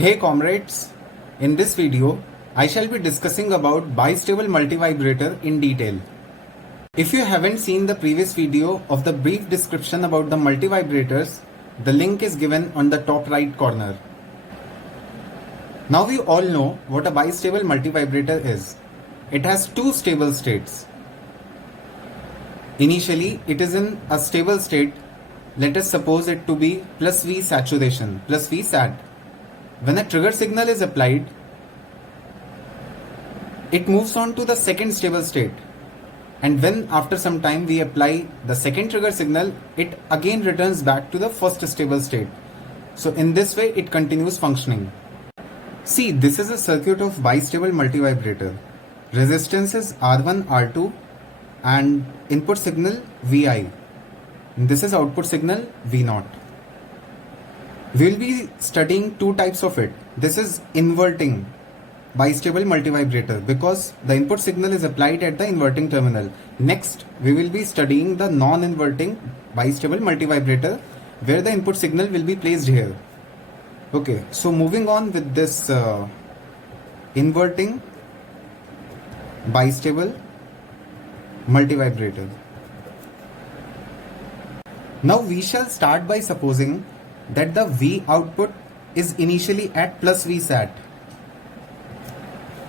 Hey comrades, in this video I shall be discussing about bistable multivibrator in detail. If you haven't seen the previous video of the brief description about the multivibrators, the link is given on the top right corner. Now we all know what a bistable multivibrator is. It has two stable states. Initially it is in a stable state. Let us suppose it to be plus V saturation, plus V sat. When a trigger signal is applied, it moves on to the second stable state, and when after some time we apply the second trigger signal, it again returns back to the first stable state. So in this way it continues functioning. See, this is a circuit of bistable multivibrator. Resistance is R1, R2 and input signal Vi. This is output signal V0. We will be studying two types of it. This is inverting bistable multivibrator because the input signal is applied at the inverting terminal. Next, we will be studying the non-inverting bistable multivibrator where the input signal will be placed here. Okay, so moving on with this inverting bistable multivibrator. Now we shall start by supposing that the V output is initially at plus V sat.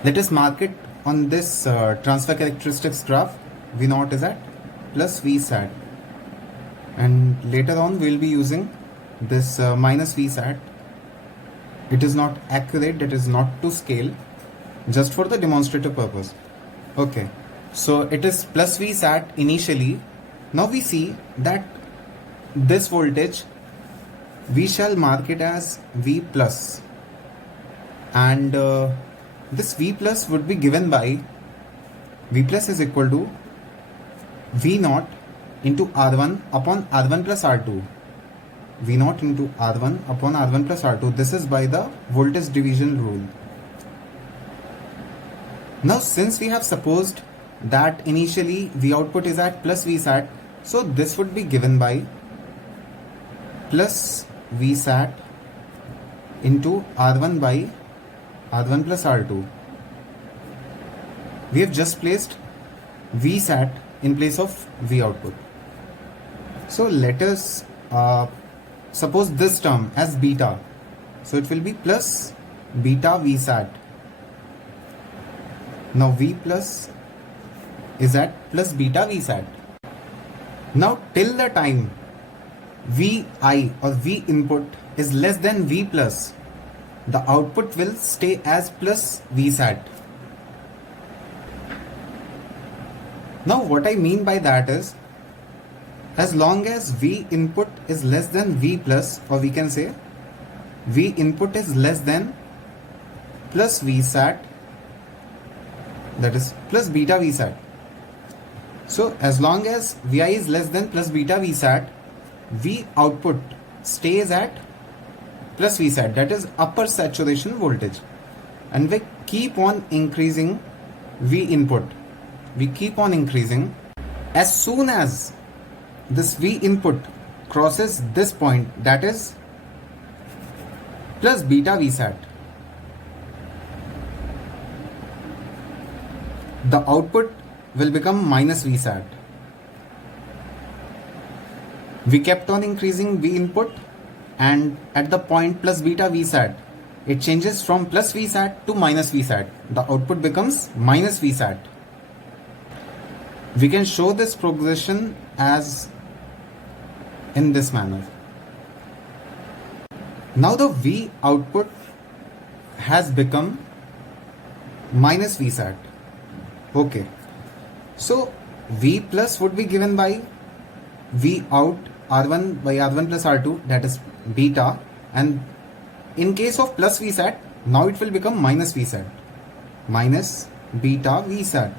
Let us mark it on this transfer characteristics graph. V0 is at plus V sat, and later on we will be using this minus V sat. It is not accurate, that is not to scale, just for the demonstrative purpose. Okay, so it is plus V sat initially. Now we see that this voltage we shall mark it as V plus, and this V plus would be given by V plus is equal to V0 into R1 upon R1 plus R2. V0 into R1 upon R1 plus R2. This is by the voltage division rule. Now since we have supposed that initially V output is at plus V sat, so this would be given by plus V sat into R1 by R1 plus R2. We have just placed V sat in place of V output. So let us suppose this term as beta. So it will be plus beta V sat. Now V plus is at plus beta V sat. Now till the time Vi or V input is less than V plus, the output will stay as plus V sat. Now what I mean by that is, as long as V input is less than V plus, or we can say V input is less than plus V sat, that is plus beta V sat. So as long as Vi is less than plus beta V sat, V output stays at plus V sat, that is upper saturation voltage, and we keep on increasing V input. We keep on increasing. As soon as this V input crosses this point, that is plus beta V sat, the output will become minus V sat. We kept on increasing V input, and at the point plus beta V sat, it changes from plus V sat to minus V sat. The output becomes minus V sat. We can show this progression as in this manner. Now the V output has become minus V sat. Okay, so V plus would be given by V out R1 by R1 plus R2, that is beta, and in case of plus V sat, now it will become minus V sat, minus beta V sat.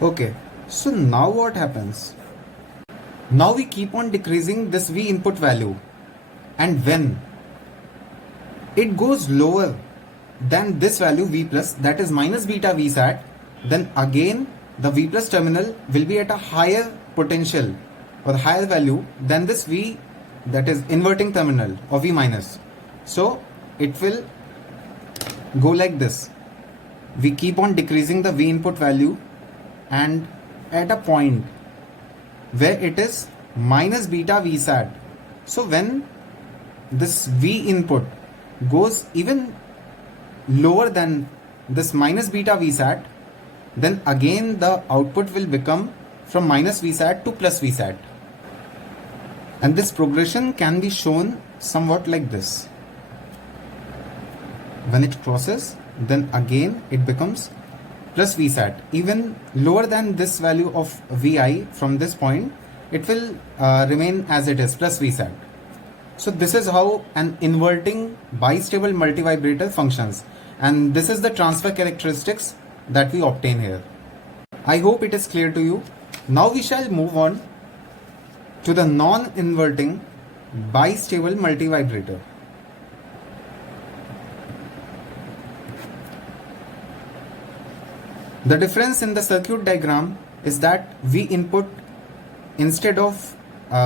Okay, so now what happens? Now we keep on decreasing this V input value, and when it goes lower than this value V plus, that is minus beta V sat, then again the V plus terminal will be at a higher potential or higher value than this V, that is inverting terminal, or V minus. So it will go like this. We keep on decreasing the V input value, and at a point where it is minus beta VSAT. So when this V input goes even lower than this minus beta VSAT, then again the output will become from minus VSAT to plus VSAT. And this progression can be shown somewhat like this. When it crosses, then again it becomes plus VSAT. Even lower than this value of Vi from this point, it will remain as it is, plus VSAT. So this is how an inverting bistable multivibrator functions, and this is the transfer characteristics that we obtain here. I hope it is clear to you. Now we shall move on to the non-inverting bistable multivibrator. The difference in the circuit diagram is that V input, instead of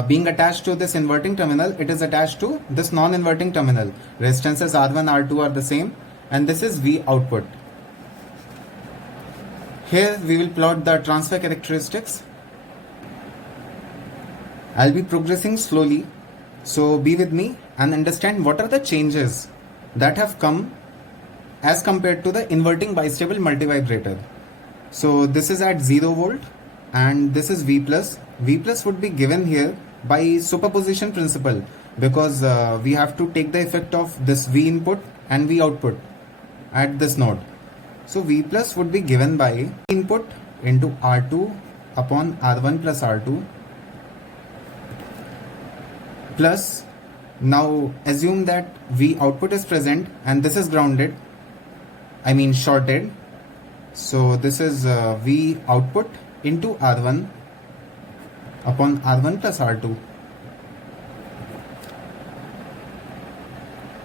being attached to this inverting terminal, it is attached to this non-inverting terminal. Resistances R1, R2 are the same, and this is V output. Here we will plot the transfer characteristics. I'll be progressing slowly, so be with me and understand what are the changes that have come as compared to the inverting bistable multivibrator. So this is at 0 volt and this is V plus. V plus would be given here by superposition principle, because we have to take the effect of this V input and V output at this node. So V plus would be given by input into R2 upon R1 plus R2 plus, now assume that V output is present and this is grounded, I mean shorted. So this is V output into R1 upon R1 plus R2.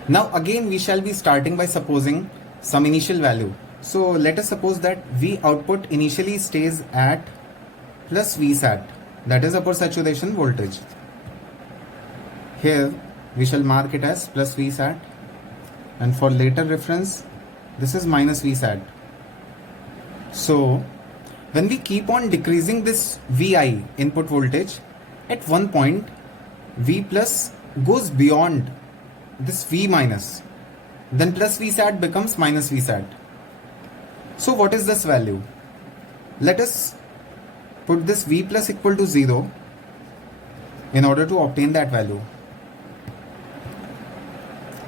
Now again we shall be starting by supposing some initial value. So let us suppose that V output initially stays at plus VSAT, that is upper saturation voltage. Here we shall mark it as plus VSAT, and for later reference this is minus VSAT. So when we keep on decreasing this Vi input voltage, at one point V plus goes beyond this V minus, then plus VSAT becomes minus VSAT. So what is this value? Let us put this V plus equal to 0 in order to obtain that value.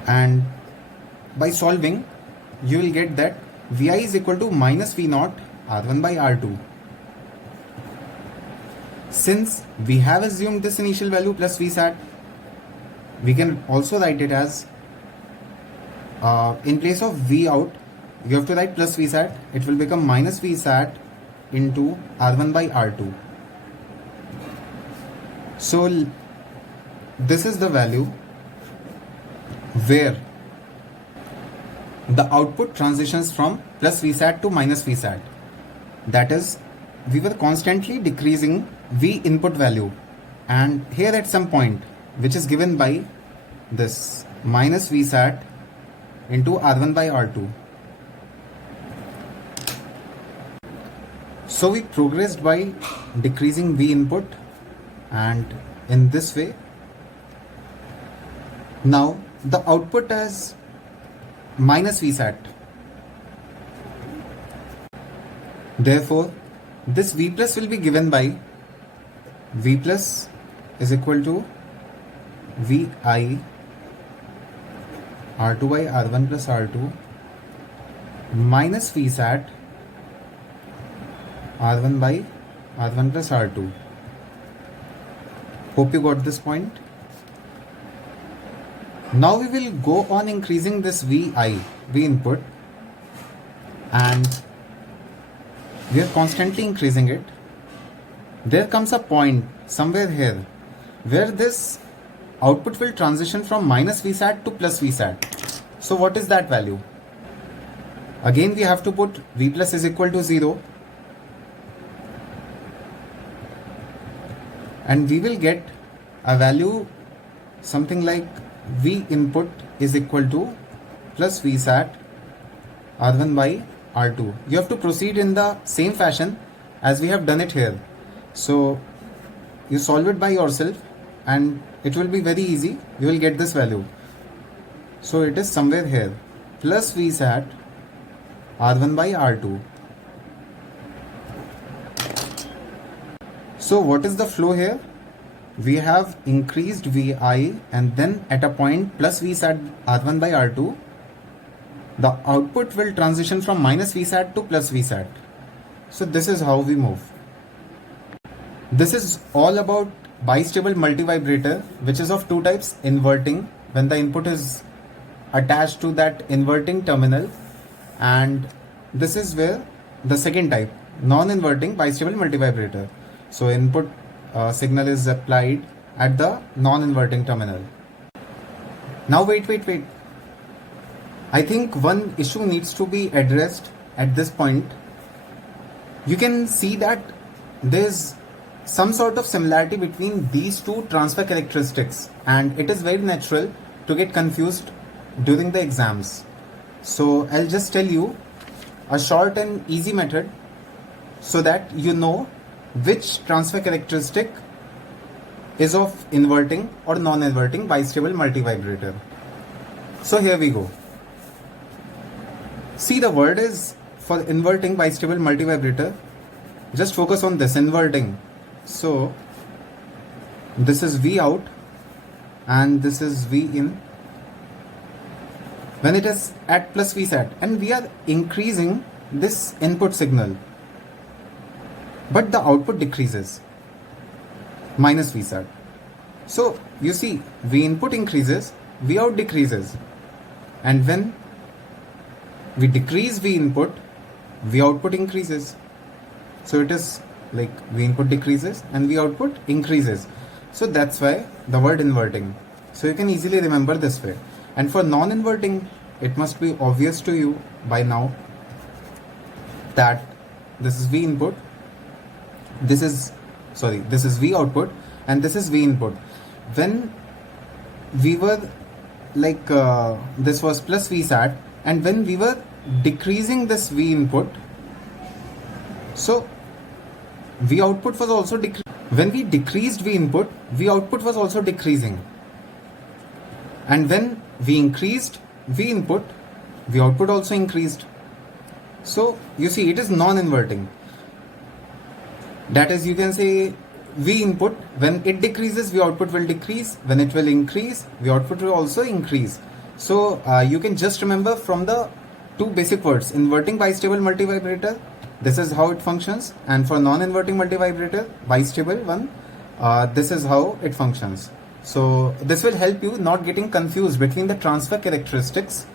And by solving, you will get that Vi is equal to minus V naught R1 by R2. Since we have assumed this initial value plus VSAT, we can also write it as in place of V out, you have to write plus VSAT. It will become minus VSAT into R1 by R2. So this is the value where the output transitions from plus VSAT to minus VSAT. That is, we were constantly decreasing V input value, and here at some point, which is given by this minus VSAT into R1 by R2. So we progressed by decreasing V input, and in this way, now the output is minus VSAT. Therefore, this V plus will be given by V plus is equal to Vi R2 by R1 plus R2 minus VSAT R1 by R1 plus R2. Hope you got this point. Now we will go on increasing this V input, and we are constantly increasing it. There comes a point somewhere here where this output will transition from minus VSAT to plus VSAT. So what is that value? Again we have to put V plus is equal to 0, and we will get a value something like V input is equal to plus Vsat R1 by R2. You have to proceed in the same fashion as we have done it here. So you solve it by yourself and it will be very easy. You will get this value. So it is somewhere here, plus Vsat R1 by R2. So what is the flow here? We have increased Vi and then at a point plus Vsat R1 by R2, the output will transition from minus Vsat to plus Vsat. So this is how we move. This is all about bistable multivibrator, which is of two types: inverting, when the input is attached to that inverting terminal, and this is where the second type, non-inverting bistable multivibrator. So input signal is applied at the non-inverting terminal. Now wait. I think one issue needs to be addressed at this point. You can see that there's some sort of similarity between these two transfer characteristics, and it is very natural to get confused during the exams. So I'll just tell you a short and easy method so that you know which transfer characteristic is of inverting or non-inverting bistable multivibrator. So here we go. See, the word is for inverting bistable multivibrator. Just focus on this, inverting. So this is V out and this is V in when it is at plus Vsat, and we are increasing this input signal, but the output decreases, minus Vsat. So you see, V input increases, V out decreases, and when we decrease V input, V output increases. So it is like V input decreases and V output increases. So that's why the word inverting. So you can easily remember this way. And for non-inverting, it must be obvious to you by now that this is V input, this is V output, and this is V input. When we were like this was plus Vsat, and when we were decreasing this V input, so V output was also decreasing. When we decreased V input, V output was also decreasing. And when we increased V input, V output also increased. So you see, it is non-inverting. That is, you can say V input, when it decreases, V output will decrease. When it will increase, V output will also increase. So you can just remember from the two basic words, inverting bistable multivibrator, this is how it functions, and for non-inverting multivibrator, bistable one, this is how it functions. So this will help you not getting confused between the transfer characteristics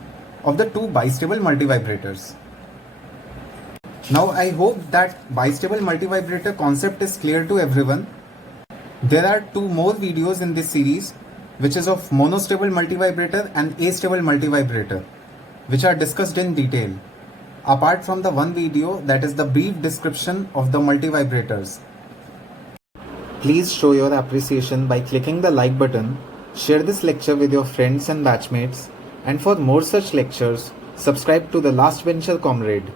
of the two bistable multivibrators. Now I hope that bistable multivibrator concept is clear to everyone. There are two more videos in this series, which is of monostable multivibrator and astable multivibrator, which are discussed in detail, apart from the one video that is the brief description of the multivibrators. Please show your appreciation by clicking the like button, share this lecture with your friends and batchmates, and for more such lectures, subscribe to The Last Bencher Comrade.